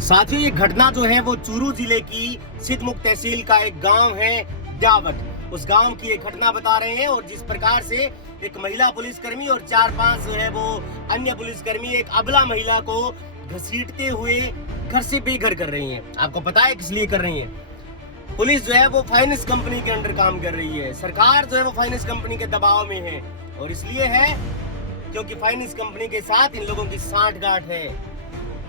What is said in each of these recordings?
साथियों, ये घटना जो है वो चूरू जिले की सिद्धमुख तहसील का एक गांव है डावट। उस गांव की एक घटना बता रहे हैं और जिस प्रकार से एक महिला पुलिसकर्मी और 4-5 जो है वो अन्य पुलिसकर्मी एक अबला महिला को घसीटते हुए घर से बेघर कर रही हैं। आपको पता है किस लिए कर रही हैं? पुलिस जो है वो फाइनेंस कंपनी के अंडर काम कर रही है। सरकार जो है वो फाइनेंस कंपनी के दबाव में है और इसलिए है क्योंकि फाइनेंस कंपनी के साथ इन लोगों की सांठगांठ है।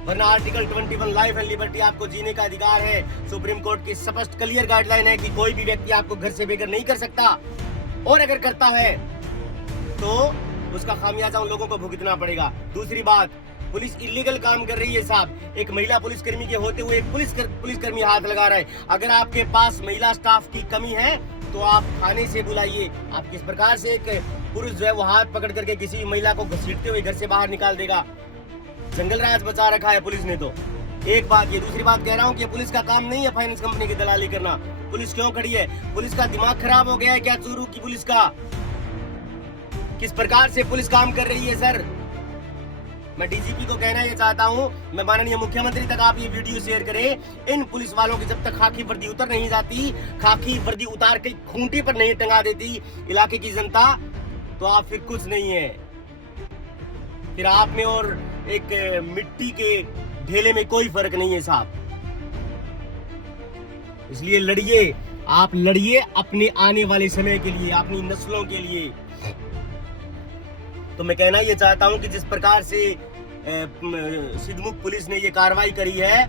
वरना आर्टिकल 21 लाइफ एंड लिबर्टी, आपको जीने का अधिकार है। सुप्रीम कोर्ट की स्पष्ट क्लियर गाइडलाइन है कि कोई भी व्यक्ति आपको घर से बेघर नहीं कर सकता और अगर करता है तो उसका खामियाजा उन लोगों को भुगतना पड़ेगा। दूसरी बात, पुलिस इलीगल काम कर रही है साहब। एक महिला पुलिसकर्मी के होते हुए एक पुलिसकर्मी हाथ लगा रहा है। अगर आपके पास महिला स्टाफ की कमी है तो आप थाने से बुलाइए। आप किस प्रकार से एक पुरुष जो है वो हाथ पकड़ करके किसी महिला को घसीटते हुए घर से बाहर निकाल देगा? जंगल राज बचा रखा है पुलिस ने। तो एक बात ये। दूसरी बात कह रहा हूँ कि पुलिस का काम नहीं है फाइनेंस कंपनी की दलाली करना। पुलिस क्यों खड़ी है? पुलिस का दिमाग खराब हो गया है क्या? चूरू की पुलिस का किस प्रकार से पुलिस काम कर रही है सर? मैं डीजीपी को कहना ये चाहता हूँ, मैं माननीय मुख्यमंत्री तक आप ये वीडियो शेयर करें। इन पुलिस वालों की जब तक खाकी वर्दी उतर नहीं जाती, खाकी वर्दी उतार के खूंटी पर नहीं टंगा देती इलाके की जनता, तो आप फिर कुछ नहीं है। फिर आप में और एक मिट्टी के ढेले में कोई फर्क नहीं है साहब। इसलिए लड़िए, आप लड़िए अपने आने वाले समय के लिए, अपनी नस्लों के लिए। तो मैं कहना ये चाहता हूं कि जिस प्रकार से सिद्धमुख पुलिस ने ये कार्रवाई करी है,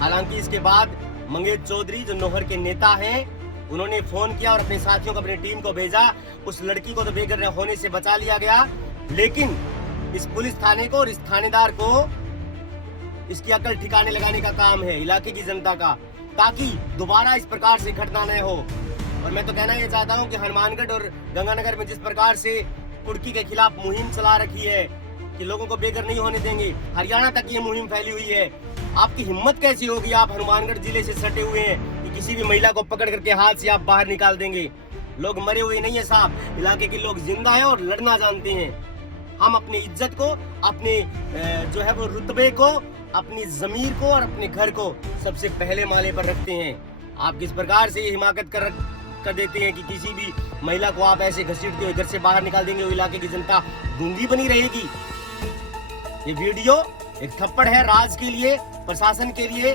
हालांकि इसके बाद मंगेश चौधरी जो नौहर के नेता हैं, उन्होंने फोन किया और अपने साथियों को, अपनी टीम को भेजा। उस लड़की को तो बेघर होने से बचा लिया गया, लेकिन इस पुलिस थाने को और इस थानेदार को इसकी अकल ठिकाने लगाने का काम है इलाके की जनता का, ताकि दोबारा इस प्रकार से घटना न हो। और मैं तो कहना ये चाहता हूं कि हनुमानगढ़ और गंगानगर में जिस प्रकार से कुर्की के खिलाफ मुहिम चला रखी है कि लोगों को बेघर नहीं होने देंगे, हरियाणा तक ये मुहिम फैली हुई है। आपकी हिम्मत कैसी होगी? आप हनुमानगढ़ जिले से सटे हुए हैं कि किसी भी महिला को पकड़ करके हाथ से आप बाहर निकाल देंगे। लोग मरे हुए नहीं है साहब, इलाके के लोग जिंदा हैं और लड़ना जानते हैं। हम अपनी इज्जत को, अपने जो है वो रुतबे को, अपनी जमीर को और अपने घर को सबसे पहले माले पर रखते हैं। आप किस प्रकार से ये हिमाकत कर देते हैं कि किसी भी महिला को आप ऐसे घसीटते हुए घर से बाहर निकाल देंगे, वो इलाके की जनता गूंगी बनी रहेगी। ये वीडियो एक थप्पड़ है राज के लिए, प्रशासन के लिए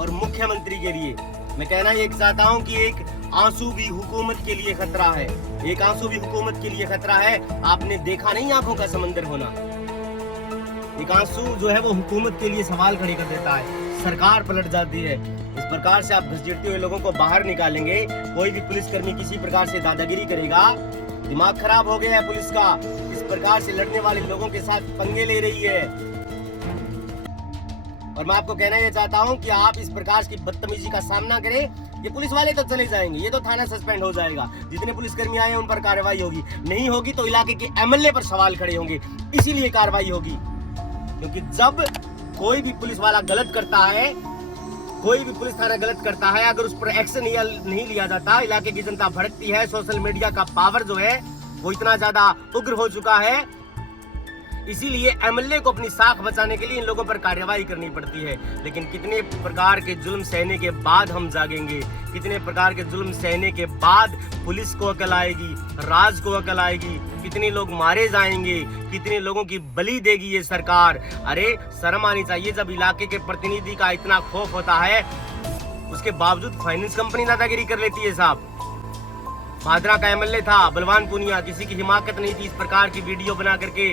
और मुख्यमंत्री के लिए। मैं कहना ये चाहता हूं कि एक आंसू भी हुकूमत के लिए खतरा है। एक आंसू भी हुकूमत के लिए खतरा है। आपने देखा नहीं आंखों का समंदर होना? एक आंसू जो है वो हुकूमत के लिए सवाल खड़े कर देता है, सरकार पलट जाती है। इस प्रकार से आप घसीटते हुए लोगों को बाहर निकालेंगे, कोई भी पुलिसकर्मी किसी प्रकार से दादागिरी करेगा, दिमाग खराब हो गया है पुलिस का। इस प्रकार से लड़ने वाले लोगों के साथ पंगे ले रही है। और मैं आपको कहना यह चाहता हूं कि आप इस प्रकार की बदतमीजी का सामना करें। ये पुलिस वाले तो चले जाएंगे, ये तो थाना सस्पेंड हो जाएगा, जितने पुलिसकर्मी आए उन पर कार्रवाई होगी। नहीं होगी तो इलाके के एमएलए पर सवाल खड़े होंगे, इसीलिए कार्रवाई होगी। क्योंकि जब कोई भी पुलिस वाला गलत करता है, कोई भी पुलिस थाना गलत करता है, अगर उस पर एक्शन नहीं लिया जाता, इलाके की जनता भड़कती है। सोशल मीडिया का पावर जो है वो इतना ज्यादा उग्र हो चुका है, इसीलिए एमएलए को अपनी साख बचाने के लिए इन लोगों पर कार्रवाई करनी पड़ती है। लेकिन कितने प्रकार के जुल्म सहने के बाद हम जागेंगे? कितने प्रकार के जुल्म सहने के बाद पुलिस को अकल आएगी, राज को अकल आएगी? कितने लोग मारे जाएंगे, कितने लोगों की बलि देगी ये सरकार? अरे शर्म आनी चाहिए। जब इलाके के प्रतिनिधि का इतना खौफ होता है, उसके बावजूद फाइनेंस कंपनी दादागिरी कर लेती है साहब। भादरा का एमएलए था बलवान पुनिया, किसी की हिमाकत नहीं थी इस प्रकार की वीडियो बना करके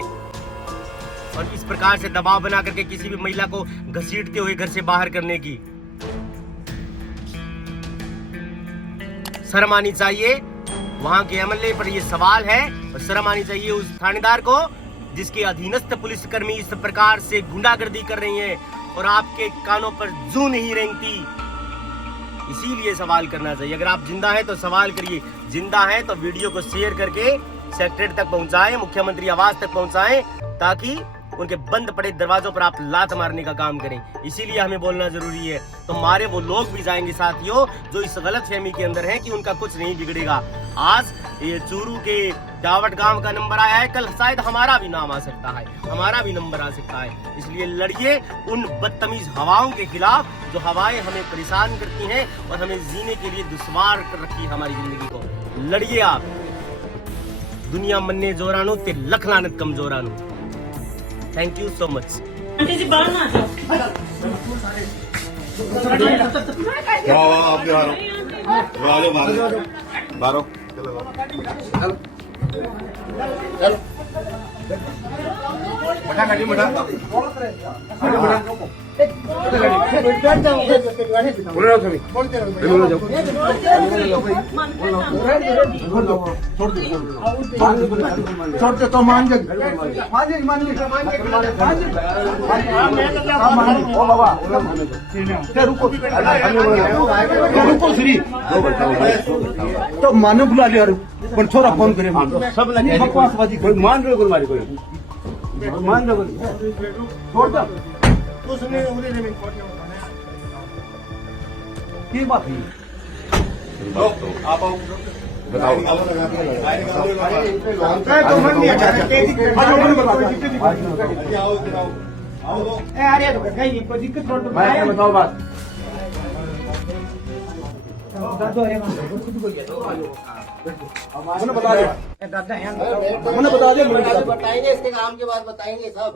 और इस प्रकार से दबाव बना करके किसी भी महिला को घसीटते हुए घर से बाहर करने की। शर्म आनी चाहिए वहां के एमएलए पर ये सवाल है, और शर्म आनी चाहिए उस थानेदार को जिसके अधीनस्थ पुलिसकर्मी इस प्रकार से गुंडागर्दी कर रही हैं और आपके कानों पर जू नहीं रेंगती। इसीलिए सवाल करना चाहिए। अगर आप जिंदा हैं तो सवाल करिए, जिंदा हैं तो वीडियो को शेयर करके सेक्रेटरी तक पहुंचाएं, मुख्यमंत्री आवास तक पहुंचाएं, ताकि उनके बंद पड़े दरवाजों पर आप लात मारने का काम करें। इसीलिए हमें बोलना जरूरी है। तो मारे वो लोग भी जाएंगे साथियों जो इस गलत फहमी के अंदर हैं कि उनका कुछ नहीं बिगड़ेगा। आज ये चूरू के डावट गांव का नंबर आया है, कल शायद हमारा भी नाम आ सकता है, हमारा भी नंबर आ सकता है। इसलिए लड़िए उन बदतमीज हवाओं के खिलाफ जो हवाएं हमें परेशान करती हैं और हमें जीने के लिए दुश्वार कर रखी है हमारी जिंदगी को। लड़िए आप। दुनिया मन्ने जोरानो ते लख लानत कमजोरानो। Thank you so much. Aunty ji बाहर ना जाओ। आप बारो मठा गाड़ी मठा छोड़ दे तो मान जा ओ बाबा रुको श्री तो मानो बुला लिया पण छोरा फोन करे सब लगे बकवासबाजी कोई मान रहे मारी कोई मान रहे छोड़ दो उसने की बात है आप आओ बताओ बताओ बात बता दे बताएंगे इसके काम के बाद बताएंगे सब